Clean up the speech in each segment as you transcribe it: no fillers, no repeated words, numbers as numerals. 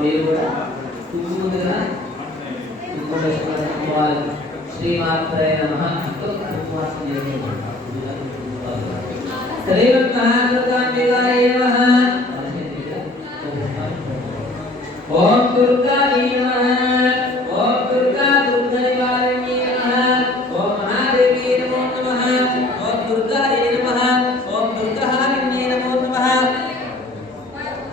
మీరు కూడా చూసుకుంది కదా శ్రీమాత్రే నమః ఉపవాసం చేసుకుంటాం. ఓం దుర్గాయ నమః ఓం దుర్గా దుర్గనివారిణ్యై నమః ఓం మహాదేవి నమో నమః ఓం దుర్గాయ నమః ఓం దుర్గాహారిణ్యై నమో నమః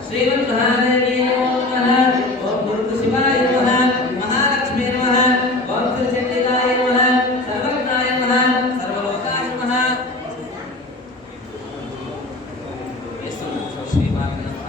శ్రీమన్ మహాదేవి నమో నమః ఓం దుర్గ శివాయ నమః మహాలక్ష్మీ నమః ఓం త్రిచండికాయ నమః సర్వజ్ఞాయ నమః సర్వలోకాయ నమః శ్రీమాయ నమః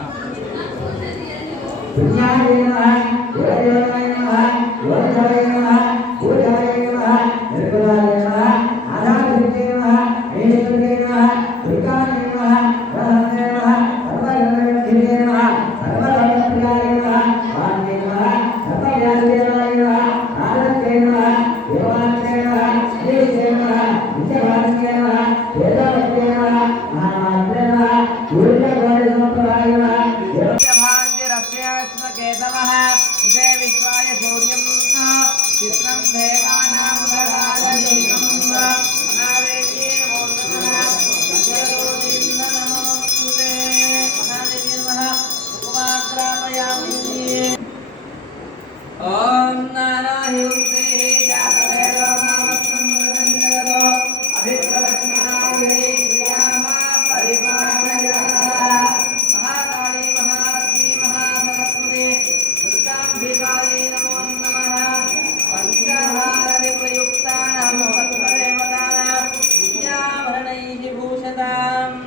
దుర్గాయ నమః గురదేవాయ నమః గురదేవాయ నమః గురదేవాయ నమః నిర్గుణాయ నమః ఆధారభూతే నమః ఐశ్వర్యే నమః దుర్గాయ నమః వరదే నమః సర్వలోకప్రియే నమః సర్వలోకప్రియాయ నమః వాణ్యే నమః సర్వవ్యాసేనాయ నమః ఆనందే నమః దేవాన్నే నమః శ్రీదే నమః విద్యావాన్నే నమః వేదవతే నమః మహామాత్రే నమః గురుదేవాయ నమః केतवः उदे विश्वाय सूर्यं चित्रं देवानामुदराजनीकं महादेवी नमो नमः जगदोदिं नमोऽस्तुते महादेवी नमः उपवाग्रापयामि ॐ नारायणते जातवेदो नामस्कन्दो अभिप्रवचनाय क्रियामा परिपालनया महाकाली महालक्ष्मी महासरस्वती दुर्गाम्बिकायै नमो नमः पञ्चहारविप्रयुक्तानां सत्त्वदेवतानां विद्याभरणैः भूषताम्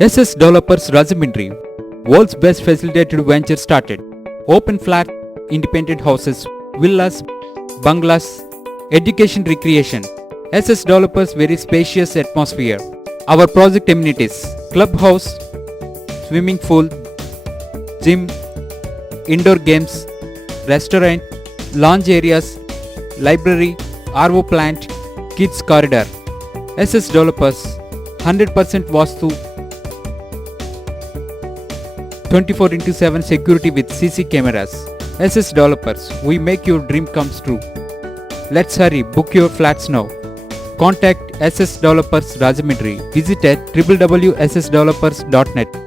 SS Developers Rajahmundry, world's best facilitated venture started. Open flat, independent houses, villas, bungalows, education recreation. SS Developers very spacious atmosphere. Our project amenities: clubhouse, swimming pool, gym, indoor games, restaurant, lounge areas, library, RO plant, kids corridor. SS Developers 100% Vastu, 24/7 security with CC cameras. SS Developers, we make your dream comes true. Let's hurry, book your flats now. Contact SS Developers Rajahmundry. Visit at www.ssdevelopers.net.